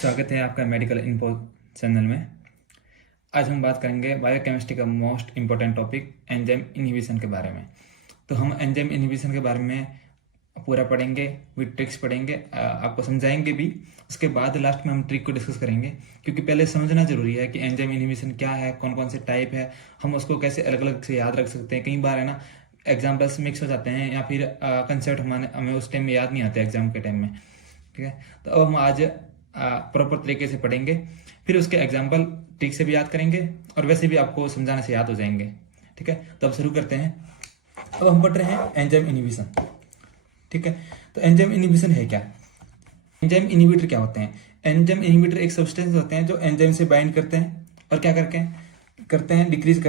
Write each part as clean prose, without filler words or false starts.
स्वागत है आपका मेडिकल इन्फो चैनल में। आज हम बात करेंगे बायोकेमिस्ट्री का most important topic enzyme inhibition के बारे में। तो हम एंजाइम इनहिबिशन के बारे में पूरा पढ़ेंगे, विद ट्रिक्स पढ़ेंगे, आपको समझाएंगे भी। उसके बाद लास्ट में हम ट्रिक को डिस्कस करेंगे, क्योंकि पहले समझना जरूरी है कि एंजाइम इनहिबिशन क्या है, कौन कौन से टाइप है, हम उसको कैसे अलग अलग से याद रख सकते हैं। कई बार है ना एग्जाम्पल्स मिक्स हो जाते हैं या फिर कंसेप्ट हमें उस टाइम में याद नहीं आते एग्जाम के टाइम में। ठीक है, तो अब हम आज प्रॉपर तरीके से पढ़ेंगे, फिर उसके एग्जाम्पल ठीक से भी याद करेंगे और वैसे भी आपको समझाने से याद हो जाएंगे। ठीक है, तो अब शुरू करते हैं। अब हम पढ़ रहे हैं एंजाइम इनहिबिशन। ठीक है, तो एंजाइम इनहिबिशन है क्या? एंजाइम इनहिबिटर क्या होते हैं? एंजाइम इनहिबिटर एक सब्सटेंस होते हैं जो एंजाइम से बाइंड करते हैं और क्या करते हैं decrease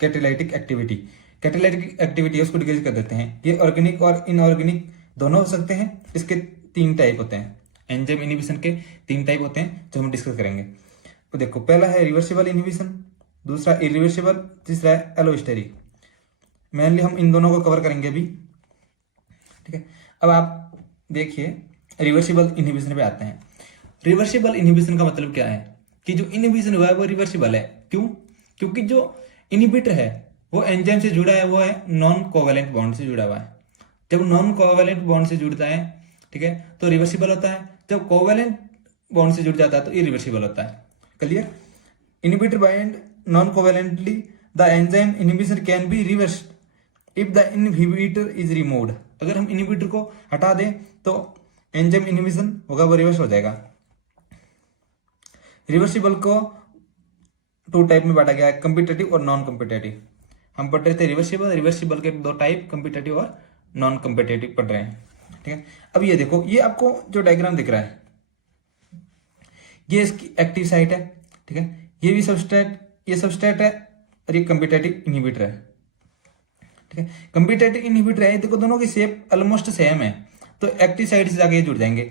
catalytic activity. Catalytic activity उसको डिक्रीज कर देते हैं। ये ऑर्गेनिक और इनऑर्गेनिक दोनों हो सकते हैं। इसके 3 टाइप होते हैं। एंजाइम इनहिबिशन के 3 टाइप होते हैं जो हम डिस्कस करेंगे। तो देखो, पहला है रिवर्सिबल इनहिबिशन, दूसरा इरिवर्सिबल, तीसरा है एलोस्टेरिक। मेनली हम इन दोनों को कवर करेंगे अभी। ठीक है, अब आप देखिए रिवर्सिबल इनहिबिशन पे आते हैं। रिवर्सिबल इनहिबिशन का मतलब क्या है कि जो इनहिबिशन हुआ है वो रिवर्सिबल है। क्यों? क्योंकि जो इनहिबिटर है वो एंजाइम से जुड़ा है, वो है नॉन कोवेलेंट बॉन्ड से जुड़ा हुआ है। जब नॉन कोवेलेंट बॉन्ड से जुड़ता है, ठीक है, तो रिवर्सिबल होता है। जब कोवेलेंट बॉन्ड से जुड़ जाता है तो इरिवर्सिबल होता है। Clear? Inhibitor bind non covalently, the enzyme inhibition can be reversed if the inhibitor is removed. अगर हम इनहिबिटर को हटा दें तो एंजाइम इनहिबिशन होगा, वो रिवर्स हो जाएगा। रिवर्सिबल को 2 टाइप में बांटा गया है, कम्पिटेटिव और नॉन कम्पिटेटिव। हम पढ़ रहे थे रिवर्सिबल के 2 टाइप, कम्पिटेटिव और नॉन कम्पिटेटिव पढ़ रहे हैं। ठीक है, अब ये देखो, ये आपको जो डायग्राम दिख रहा है ये इसकी एक्टिव साइट है। ठीक है, ये भी सबस्ट्रेट है और ये कम्पिटेटिव इनहिबिटर है। ठीक है, कम्पिटेटिव इनहिबिटर है, देखो दोनों की शेप ऑलमोस्ट सेम है, तो एक्टिव साइट से जाके जुड़ जाएंगे।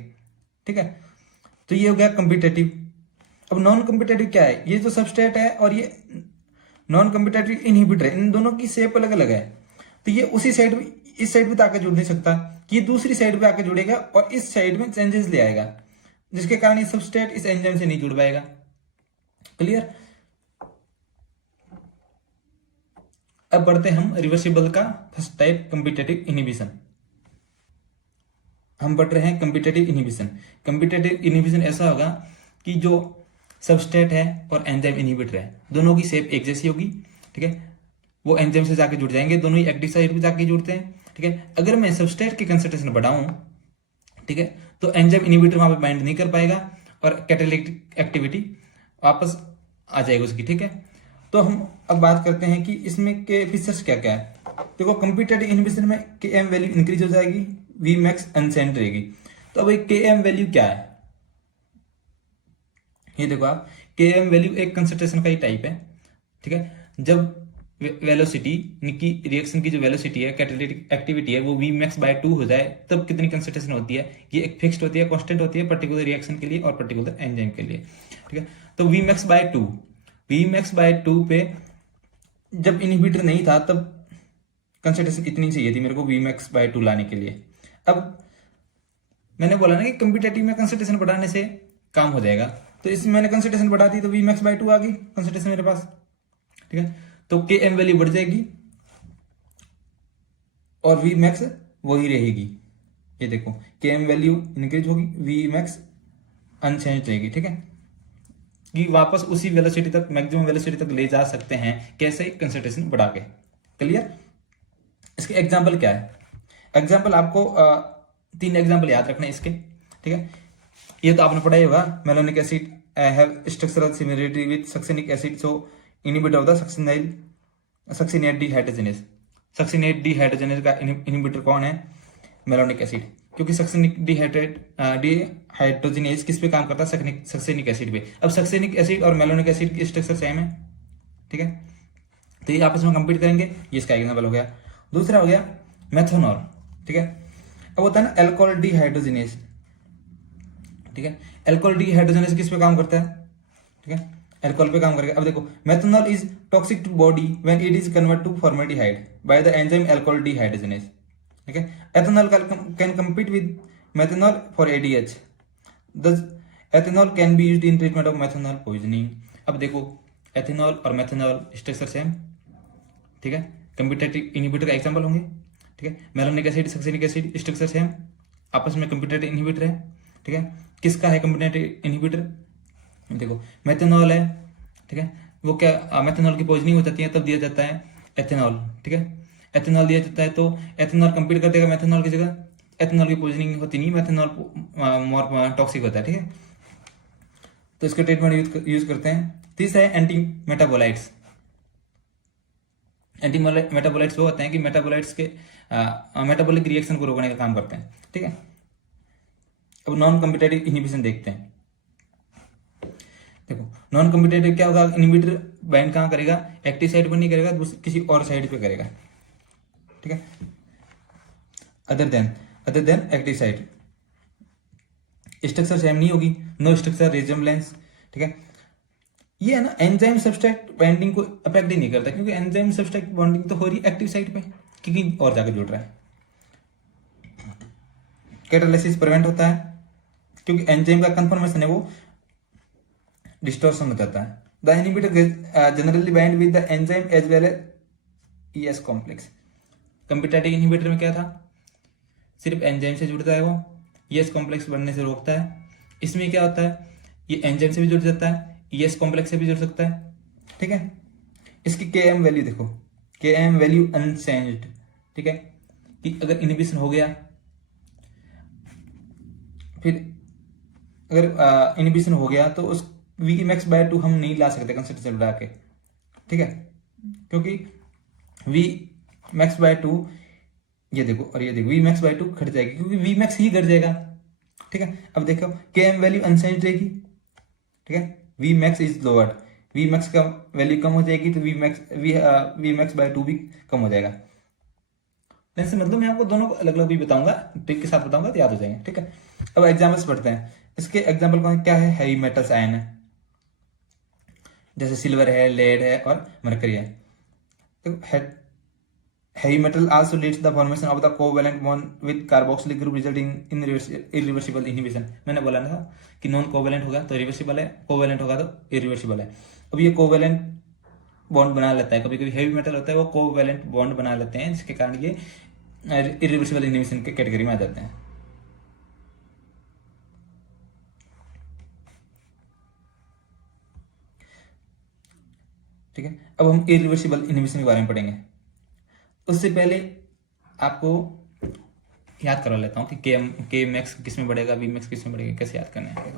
ठीक है, तो ये हो गया कम्पिटेटिव। अब नॉन कम्पिटेटिव क्या है? ये जो सबस्ट्रेट है और ये नॉन कम्पिटेटिव इनहिबिटर है, इन दोनों की शेप अलग अलग है। तो ये उसी साइड इस साइड पे आके जुड़ नहीं सकता, ये दूसरी साइड पे आके जुड़ेगा और इस साइड में चेंजेस ले आएगा, जिसके कारण ये सबस्ट्रेट इस एंजाइम से नहीं जुड़ पाएगा। क्लियर? अब बढ़ते हम रिवर्सिबल का फर्स्ट टाइप, कम्पिटेटिव इनहिबिशन। हम पढ़ रहे हैं कम्पिटेटिव इनहिबिशन। कम्पिटेटिव इनहिबिशन ऐसा होगा कि जो सबस्ट्रेट है और एंजाइम इनहिबिटर है, दोनों की शेप एक जैसी होगी। ठीक है, वो एंजाइम से जाके जुड़ जाएंगे, दोनों ही एक्टिव साइट पे जाके जुड़ते हैं। ठीक है, अगर मैं सबस्ट्रेट की कंसंट्रेशन बढ़ाऊं, ठीक है, तो एंजाइम इनहिबिटर वहां पे बाइंड नहीं कर पाएगा और कैटालिटिक एक्टिविटी वापस आ जाएगी उसकी। ठीक है, तो हम अब बात करते हैं कि इसमें के फीचर्स क्या क्या है। देखो, कम्पिटेटिव इनहिबिशन में Km वैल्यू इंक्रीज हो जाएगी, Vmax अनचेंज रहेगी। तो अब Km वैल्यू क्या है? ये देखो आप, Km वैल्यू एक कंसंट्रेशन का ही टाइप है। ठीक है, जब वेलोसिटी की रिएक्शन की जो वेलोसिटी है, कैटालिटिक एक्टिविटी है, वो Vmax/2 हो जाए तब कितनी कंसंट्रेशन होती है? ये एक फिक्स्ड होती है, कांस्टेंट होती है पर्टिकुलर रिएक्शन के लिए और पर्टिकुलर एंजाइम के लिए। ठीक है, तो Vmax/2 पे जब इनहिबिटर नहीं था तब कंसंट्रेशन इतनी चाहिए थी मेरे को Vmax/2 लाने के लिए। अब मैंने बोला ना कि कंपिटेटिव में कंसंट्रेशन बढ़ाने से काम हो जाएगा, तो इसमें मैंने कंसंट्रेशन बढ़ा दी तो Vmax/2 आ गई कंसंट्रेशन मेरे पास। ठीक है, तो Km वैल्यू बढ़ जाएगी और Vmax वही रहेगी। ये देखो, Km वैल्यू इंक्रीज होगी, Vmax अनचेंज रहेगी। ठीक है, कि वापस उसी वेलोसिटी तक, मैक्सिमम वेलोसिटी तक ले जा सकते हैं। कैसे? कंसंट्रेशन बढ़ा के। क्लियर? इसके एग्जाम्पल क्या है? एग्जाम्पल आपको 3 एग्जाम्पल याद रखना है इसके। ठीक है, ये तो आपने पढ़ा ही होगा, malonic acid have structural similarity with succinic acid, so inhibitor of the succinate dehydrogenase. Succinate dehydrogenase का इनहिबिटर कौन है? Malonic acid. क्योंकि सक्सिनिक डिहाइड्रोजनेज किस पे काम करता है? सक्सिनिक एसिड पे। अब सक्सिनिक एसिड और मेलोनिक एसिड की स्ट्रक्चर सेम है। ठीक है, तो ये आपस में कंपीट करेंगे, ये इसका एग्जाम्पल हो गया। दूसरा हो गया मेथनॉल। ठीक है, अब होता है ना एल्कोहल डिहाइड्रोजनेज। ठीक है, एल्कोहल डिहाइड्रोजनेज किस पे काम करता है? ठीक है, एल्कोहल पे काम करेगा। अब देखो, methanol is toxic to body when it is convert to formaldehyde by the enzyme alcohol dehydrogenase. ठीक है, ethanol can compete with methanol for ADH. Thus, ethanol can be used in treatment of methanol poisoning. अब देखो ethanol और methanol structure same, ठीक है, competitive inhibitor का example होंगे, ठीक है। Malonic acid succinic acid structure same, आपस में कम्पिटेटिव इनहिबिटर है, ठीक है। किसका है कम्पिटेटिव इनहिबिटर? देखो मेथेनॉल है, ठीक है, वो क्या मेथेनॉल की पॉइजनिंग हो जाती है तब दिया जाता है एथेनॉल, ठीक है। एथेनॉल दिया जाता है तो एथेनॉल कंपीट कर देगा मेथेनॉल की जगह, एथेनॉल की पॉइजनिंग होती नहीं, मेथेनॉल मोर टॉक्सिक होता है, ठीक है। तो इसके ट्रीटमेंट यूज करते हैं। तीसरा है एंटी मेटाबोलाइट्स। एंटी मेटाबोलाइट्स वो होते हैं कि मेटाबोलाइट्स के मेटाबॉलिक रिएक्शन को रोकने का काम करते हैं, ठीक है। अब नॉन कम्पिटेटिव इनहिबिशन देखते हैं। देखो नॉन कम्पिटेटिव क्या होगा, इनहिबिटर बाइंड कहाँ करेगा, एक्टिव साइड पर नहीं करेगा, किसी और साइड पे करेगा, ठीक है, other than active side. Structure same नहीं होगी, नो स्ट्रक्चर रिजेम्बलेंस, ठीक है। ये है ना एंजाइम सब्सट्रैक्ट बाइंडिंग को अफेक्ट ही नहीं करता, क्योंकि एंजाइम सब्सट्रैक्ट बाइंडिंग तो हो रही एक्टिव साइड पे, क्योंकि और जाकर जुड़ रहा है। कैटालिसिस प्रिवेंट होता है क्योंकि एंजाइम का कन्फर्मेशन है वो डिस्टॉर्शन हो जाता है। The inhibitor generally bind with the enzyme as well as ES complex. Competitive inhibitor में क्या था, सिर्फ एंजाइम से जुड़ता है, वो ईएस कॉम्प्लेक्स बनने से रोकता है। इसमें क्या होता है, ये एंजाइम से भी जुड़ जाता है, ईएस कॉम्प्लेक्स से भी जुड़ सकता है, ठीक है। इसकी केएम वैल्यू देखो, केएम वैल्यू अनचेंज्ड, ठीक है, कि अगर इनहिबिशन हो गया, फिर अगर इनहिबिशन हो गया तो उस Vmax/2 हम नहीं ला सकते कंसिडर से बढ़ा के, ठीक है, क्योंकि Vmax/2 ये देखो और ये देखो Vmax/2 घट जाएगी, क्योंकि Vmax ही घट जाएगा, ठीक है। अब देखो Km वैल्यू अनचेंज रहेगी, ठीक है, Vmax इज लोअर्ड, Vmax का वैल्यू कम हो जाएगी तो Vmax/2 भी कम हो जाएगा। से मतलब मैं आपको दोनों को अलग अलग भी बताऊंगा, ट्रिक के साथ बताऊंगा तो याद हो जाएंगे, ठीक है। अब एग्जाम्पल्स पढ़ते हैं। इसके एग्जाम्पल कौन क्या है, हैवी मेटल्स आयन है, जैसे सिल्वर है, लेड है और मरकरी है। तो heavy metal also leads to the formation of the covalent bond with carboxylic group resulting in irreversible inhibition। मैंने बोला ना कि नॉन कोवेलेंट होगा तो रिवर्सिबल है, कोवेलेंट होगा तो इरिवर्सिबल है। अब ये कोवेलेंट बॉन्ड बना लेता है, कभी कभी हेवी मेटल होता है वो कोवेलेंट बॉन्ड बना लेते हैं, जिसके कारण ये इरिवर्सिबल इनहिबिशन के कैटेगरी में आ जाते हैं। ठीक है, अब हम इरिवर्सिबल इनहिबिशन के बारे में पढ़ेंगे। उससे पहले आपको याद करवा लेता हूँ कि के मैक्स किस में बढ़ेगा, वी मैक्स किस में बढ़ेगा, कैसे याद करना है।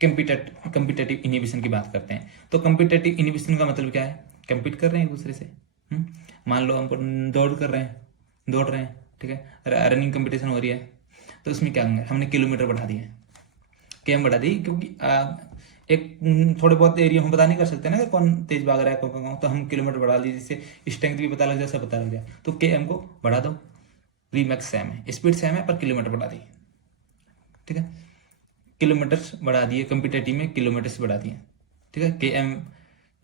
कंपिटेटिव इनहिबिशन की बात करते हैं। तो कंपिटेटिव इनहिबिशन का मतलब क्या है, कंपीट कर रहे हैं एक दूसरे से। मान लो हमको दौड़ रहे हैं, ठीक है, रनिंग कंपटीशन हो रही है, तो उसमें क्या होंगे, हमने किलोमीटर बढ़ा दिए, केम बढ़ा दी, क्योंकि एक थोड़े बहुत एरिया हम पता नहीं कर सकते ना कि कौन तेज भाग रहा है कौन, तो हम किलोमीटर बढ़ा ली, जिससे स्ट्रेंथ भी पता लग जाए, सब पता लग जाए। तो के एम को बढ़ा दो, वी मैक्स सेम है, स्पीड सेम है, पर किलोमीटर बढ़ा दी, ठीक है, किलोमीटर्स बढ़ा दिए, कंपिटेटिव में किलोमीटर्स बढ़ा दिए, ठीक है। के एम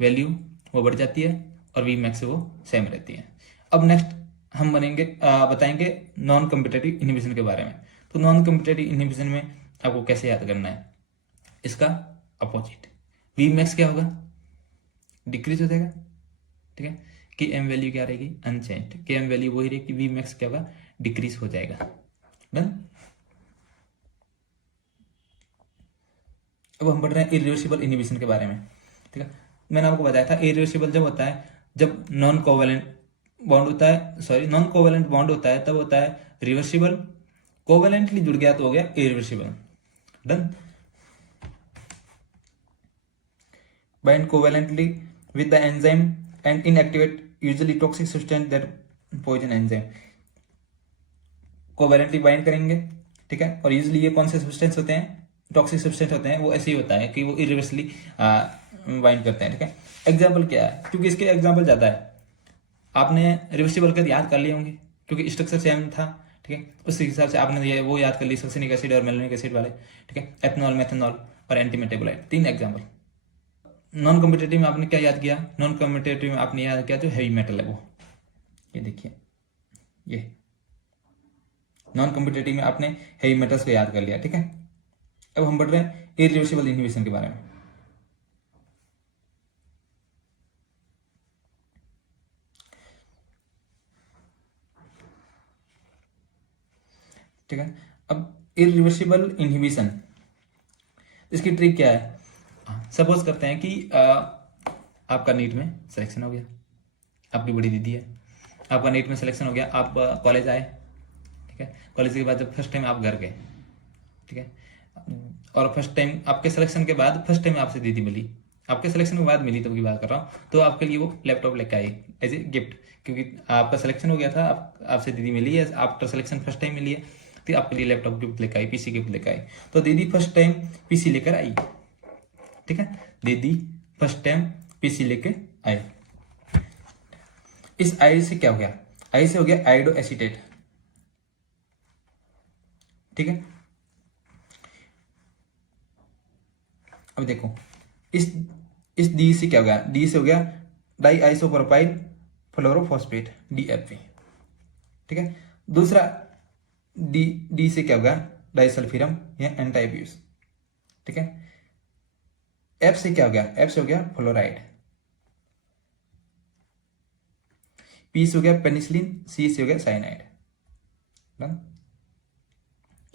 वैल्यू वो बढ़ जाती है और वी मैक्स वो सेम रहती है। अब नेक्स्ट हम बताएंगे नॉन कम्पिटेटिव इनहिबिशन के बारे में। तो नॉन कम्पिटेटिव इनहिबिशन में आपको कैसे याद करना है, इसका अपोजिट वी मैक्स क्या होगा, डिक्रीज हो जाएगा, ठीक है। के एम वैल्यू क्या रहेगी, अनचेंज्ड, के एम वैल्यू वही रहेगी, वी मैक्स क्या होगा, डिक्रीज हो जाएगा। डन। अब हम पढ़ रहे हैं इरिवर्सिबल इनहिबिशन के बारे में, ठीक है। मैंने आपको बताया था इरिवर्सिबल जब होता है जब नॉन कोवेलेंट बॉन्ड होता है तब होता है रिवर्सिबल, कोवेलेंटली जुड़ गया तो हो गया irreversible. Done. bind covalently with the enzyme and inactivate usually toxic substance that poison enzyme। Covalently bind करेंगे, ठीक है, और यूजली ये कौन से सब्सटेंस होते हैं, टॉक्सिक सब्सटेंस होते हैं, वो ऐसे ही होता है कि वो इरिवर्सली बाइंड करते हैं, ठीक है। एग्जाम्पल क्या है, क्योंकि इसके एग्जाम्पल ज्यादा है, आपने रिवर्सिबल कर याद कर लिए होंगे क्योंकि स्ट्रक्चर सेम था, ठीक है, उस हिसाब से आपने वो याद कर ली, सक्सिनिक एसिड और मेलोनिक एसिड वाले, ठीक है, एथेनॉल, मेथेनॉल और anti metabolite, 3 example. Non competitive में आपने क्या याद किया, नॉन कम्पिटेटिव में आपने याद किया जो हैवी मेटल है वो, ये देखिए, ये नॉन कम्पिटेटिव में आपने हैवी मेटल्स को याद कर लिया, ठीक है। अब हम बढ़ रहे हैं इरिवर्सिबल इनहिबिशन के बारे में। ठीक है, अब इरिवर्सिबल इनहिबिशन, इसकी ट्रिक क्या है? सपोज करते हैं कि आपका नीट में सिलेक्शन हो गया, आपकी बड़ी दीदी है, आपका नीट में सिलेक्शन हो गया, आप कॉलेज आए, ठीक है, कॉलेज के बाद जब फर्स्ट टाइम आप घर गए, ठीक है, और फर्स्ट टाइम आपके सिलेक्शन के बाद फर्स्ट टाइम आपसे दीदी मिली, आपके सिलेक्शन के बाद मिली, तब की बात कर रहा हूँ, तो आपके लिए वो लैपटॉप लेकर आई एज ए गिफ्ट, क्योंकि आपका सिलेक्शन हो गया था, आपसे दीदी मिली है, आफ्टर सिलेक्शन फर्स्ट टाइम मिली है, तो आपके लिए लैपटॉप गिफ्ट लेकर आई, पीसी गिफ्ट लेकर आई। तो दीदी फर्स्ट टाइम पीसी लेकर आई, ठीक है, दीदी फर्स्ट टाइम पीसी लेकर आई। इस आई से क्या हो गया? आई से हो गया आयोडो एसीटेट, ठीक है। अब देखो इस डी से क्या हो गया? डी से हो गया डाई आइसोप्रोपाइल फ्लोरोफॉस्फेट, डीएफए, ठीक है। दूसरा डी से क्या होगा? डाइसल्फिरम या एंटाइब्यूस, ठीक है। एफ से क्या हो गया? एफ से हो गया फ्लोराइड, पी से हो गया पेनिसिलिन, सी से हो गया साइनाइड।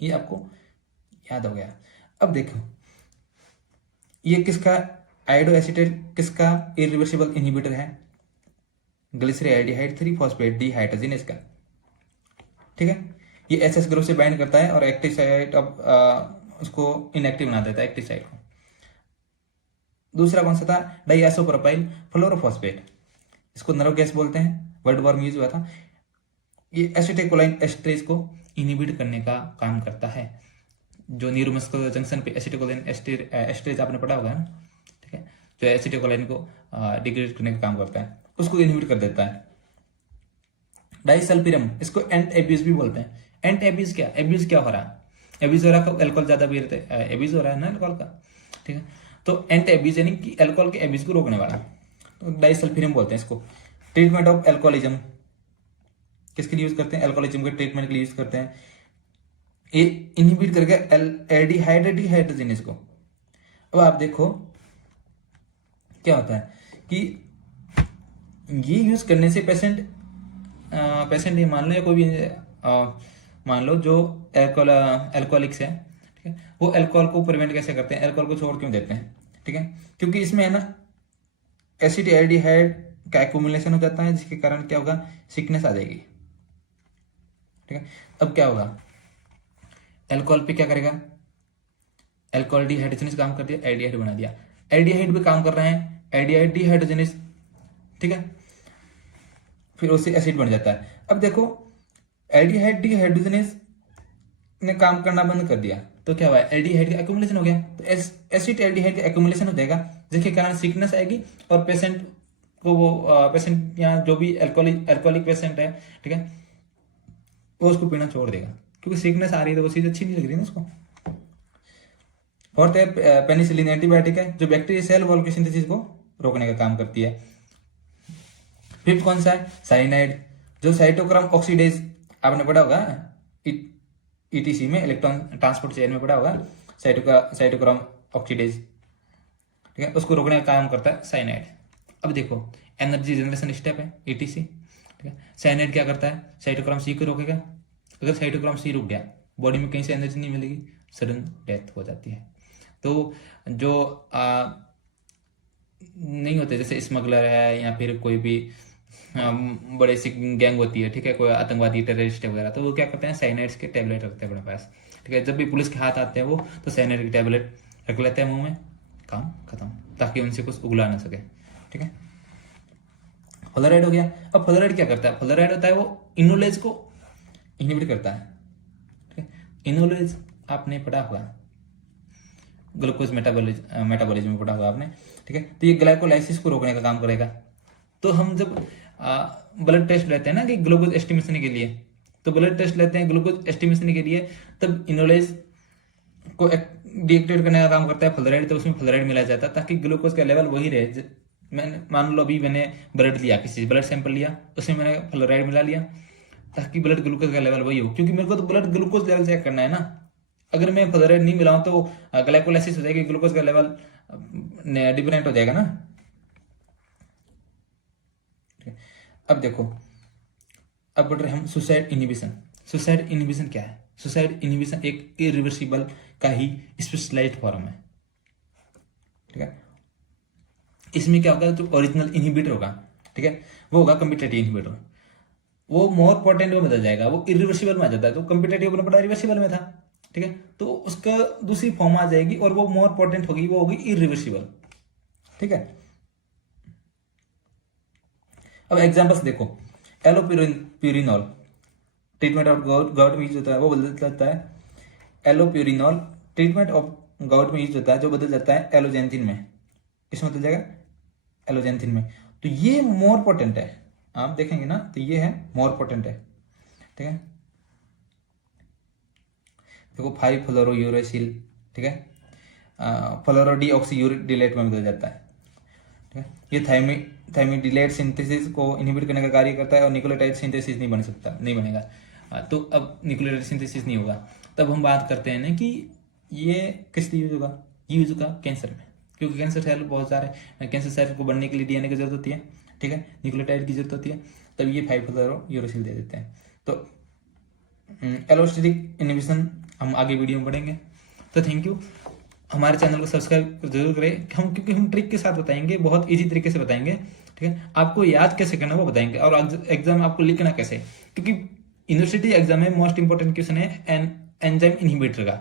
ये आपको याद हो गया। अब देखो ये किसका आयोडो एसीटेट किसका इरिवर्सिबल इनहिबिटर है? ग्लिसरॉल्डिहाइड 3 फॉस्फेट डिहाइड्रोजिनेज का, ठीक है। ये एसएस ग्रुप से बाइंड करता है और एक्टिव साइट अब उसको इनएक्टिव बना देता है, एक्टिव साइट को। दूसरा कौन सा था? डाइआइसोप्रोपाइल फ्लोरोफॉस्फेट, इसको नर्व गैस बोलते हैं, वर्ड वॉर में यूज हुआ था। ये एसिटिकोलाइन एस्ट्रेज को इनहिबिट करने का काम करता है। जो न्यूरोमस्कुलर जंक्शन पे एसिटिकोलाइन एस्ट्रेज आपने पढ़ा होगा ना, ठीक है, जो एसिटिकोलाइन को डिग्रेड करने का काम करता है, उसको इनहिबिट कर देता है। डाइसल्फिरम, इसको एंट एब्यूज भी बोलते हैं। एंट एब्यूज क्या? एब्यूज क्या हो रहा है? एब्यूज हो रहा है, अल्कोहल ज्यादा पी रहे थे, एब्यूज हो रहा है ना अल्कोहल का, ठीक है। तो एंट एब्यूज यानी कि अल्कोहल के एब्यूज को रोकने वाला, तो डाइसल्फिरम बोलते हैं इसको। ट्रीटमेंट ऑफ एल्कोहलिज्म किसके लिए यूज करते हैं? एल्कोहलिज्म के ट्रीटमेंट के लिए यूज करते हैं। ये इनहिबिट करके एल्डिहाइड डिहाइड्रोजिनेज को। अब आप देखो क्या होता है कि ये यूज करने से पेशेंट ये मान लो या कोई भी मान लो जो एल्कोहलिक्स है, ठीक है, वो अल्कोहल को प्रिवेंट कैसे करते हैं? अल्कोहल को छोड़ क्यों देते हैं? ठीक है, क्योंकि इसमें है ना एसिटाल्डिहाइड का एक्यूमुलेशन हो जाता है, जिसके कारण क्या होगा? सिकनेस आ जाएगी, ठीक है। अब क्या होगा? अल्कोहल पे क्या करेगा? अल्कोहल डिहाइड्रोजनेस काम कर दिया, एल्डिहाइड बना दिया, एल्डिहाइड पे काम कर रहे हैं, एल्डिहाइड डिहाइड्रोजनेस, ठीक है, फिर उससे एसिड बन जाता है। अब देखो एल्डिहाइड डिहाइड्रोजनेस ने काम करना बंद कर दिया तो क्या हुआ? एल्डिहाइड का एक्यूमुलेशन हो गया, तो एसिड एल्डिहाइड का एक्यूमुलेशन हो जाएगा, जिसके कारण सिकनेस आएगी और पेशेंट को वो पेशेंट या जो भी अल्कोहलिक पेशेंट है, ठीक है, वो उसको पीना छोड़ देगा, क्योंकि सिकनेस आ रही है तो वो चीज अच्छी नहीं लग रही ना उसको। फोर्थ है पेनिसिलिन, एंटीबायोटिक है जो बैक्टीरिया सेल वॉल की सिंथेसिस को रोकने का काम करती है। फिफ्थ कौन सा है? साइनाइड, जो साइटोक्रोम ऑक्सीडेज आपने पढ़ा होगा ईटीसी में, इलेक्ट्रॉन ट्रांसपोर्ट चेन में पढ़ा होगा, साइटोक्रोम ऑक्सीडेज, ठीक है, उसको रोकने का काम करता है साइनाइड। अब देखो एनर्जी जनरेशन स्टेप है ईटीसी, ठीक है, साइनाइड क्या करता है? साइटोक्रोम सी को रोकेगा। अगर साइटोक्रोम सी रुक गया, बॉडी में कहीं से एनर्जी नहीं मिलेगी, सडन डेथ हो जाती है। तो जो नहीं होते जैसे स्मगलर है या फिर कोई भी बड़े सी गैंग होती है, ठीक है, कोई आतंकवादी टेररिस्ट वगैरह, तो वो क्या करते हैं? साइनाइड्स के टेबलेट रखते हैं अपने पास, ठीक है। जब भी पुलिस के हाथ आते हैं वो, तो साइनाइड के टेबलेट रख लेते हैं मुंह में, काम खत्म, ताकि उनसे कुछ उगला ना सके, ठीक है। फ्लोराइड हो गया। अब फ्लोराइड क्या करता है? फ्लोराइड होता है वो इनोलेज को इनहिबिट करता है, ठीक है। इनोलेज आपने पढ़ा हुआ, ग्लूकोज मेटाबॉलिज्म में पढ़ा हुआ आपने, ठीक है। तो ये ग्लाइकोलाइसिस को रोकने का काम करेगा। तो हम जब ब्लड टेस्ट लेते हैं ना कि ग्लूकोज एस्टिमेशन के लिए, तो ब्लड टेस्ट लेते हैं ग्लूकोज एस्टिमेशन के लिए, तब इनोलेज को डीएक्टिवेट करने का काम करता है फ्लोराइड, तो उसमें फ्लोराइड मिलाया जाता है ताकि ग्लूकोज का लेवल वही रहे। मैंने मान लो अभी मैंने ब्लड लिया, किसी ब्लड सैंपल लिया, उसमें मैंने फ्लोराइड मिला लिया ताकि ब्लड ग्लूकोज का लेवल वही हो, क्योंकि मेरे को तो ब्लड ग्लूकोज लेवल चेक करना है ना, अगर मैं फ्लोराइड नहीं मिलाऊं तो ग्लाइकोलाइसिस हो जाएगी, ग्लूकोज का लेवल डिफरेंट हो जाएगा ना। अब देखो, अब बढ़ रहे हम सुसाइड इनहिबिशन। सुसाइड इनहिबिशन क्या है? सुसाइड इनहिबिशन एक इरिवर्सिबल का ही स्पेशलाइज्ड फॉर्म है, ठीक है। इसमें क्या होगा, जो ओरिजिनल इनहिबिटर होगा, ठीक है, वो होगा कम्पिटेटिव इनहिबिटर, वो मोर पोटेंट में बदल जाएगा, वो इरिवर्सिबल में आ जाता है। तो कम्पिटेटिव अपना पड़ा रिवर्सिबल में था, ठीक है, तो उसका दूसरी फॉर्म आ जाएगी और वो मोर पोटेंट होगी, वो होगी इरिवर्सिबल, ठीक है। अब एग्जांपल्स देखो, एलोप्यूरिनॉल ट्रीटमेंट ऑफ गाउट में यूज होता है, वो बदल जाता है। एलोप्यूरिनॉल ट्रीटमेंट ऑफ गाउट में यूज होता है, जो बदल जाता है एलोजेंथिन में, इसमें बदल जाएगा एलोजेंथिन में। तो ये मोर पोटेंट है, आप देखेंगे ना, तो ये है मोर पोटेंट है, ठीक है। देखो 5 फ्लोरोयूरेसिल, ठीक है, फ्लोरोडीऑक्सीयूरिडिलेट में बदल जाता है, ठीक है। ये थायमिडिलेट सिंथेसिस को इनहिबिट करने का कार्य करता है और न्यूक्लियोटाइड सिंथेसिस नहीं बन सकता, नहीं बनेगा। तो अब न्यूक्लियोटाइड सिंथेसिस नहीं होगा, तब हम बात करते हैं ना कि ये किस लिए यूज होगा, ये यूज होगा कैंसर में, क्योंकि कैंसर सेल बहुत सारे, कैंसर सेल को बनने के लिए डीएनए की जरूरत होती है, ठीक है, न्यूक्लियोटाइड की जरूरत होती है, तब ये 5 फ्लोरोयूरेसिल दे देते हैं। तो एलोस्टेटिक इनहिबिशन हम आगे वीडियो में पढ़ेंगे। तो थैंक यू, हमारे चैनल को सब्सक्राइब जरूर करें, हम क्योंकि हम ट्रिक के साथ बताएंगे, बहुत इजी तरीके से बताएंगे, ठीक है। आपको याद कैसे करना वो बताएंगे, और एग्जाम में आपको लिखना कैसे, क्योंकि यूनिवर्सिटी एग्जाम में मोस्ट इंपोर्टेंट क्वेश्चन है एंजाइम इनहिबिटर का।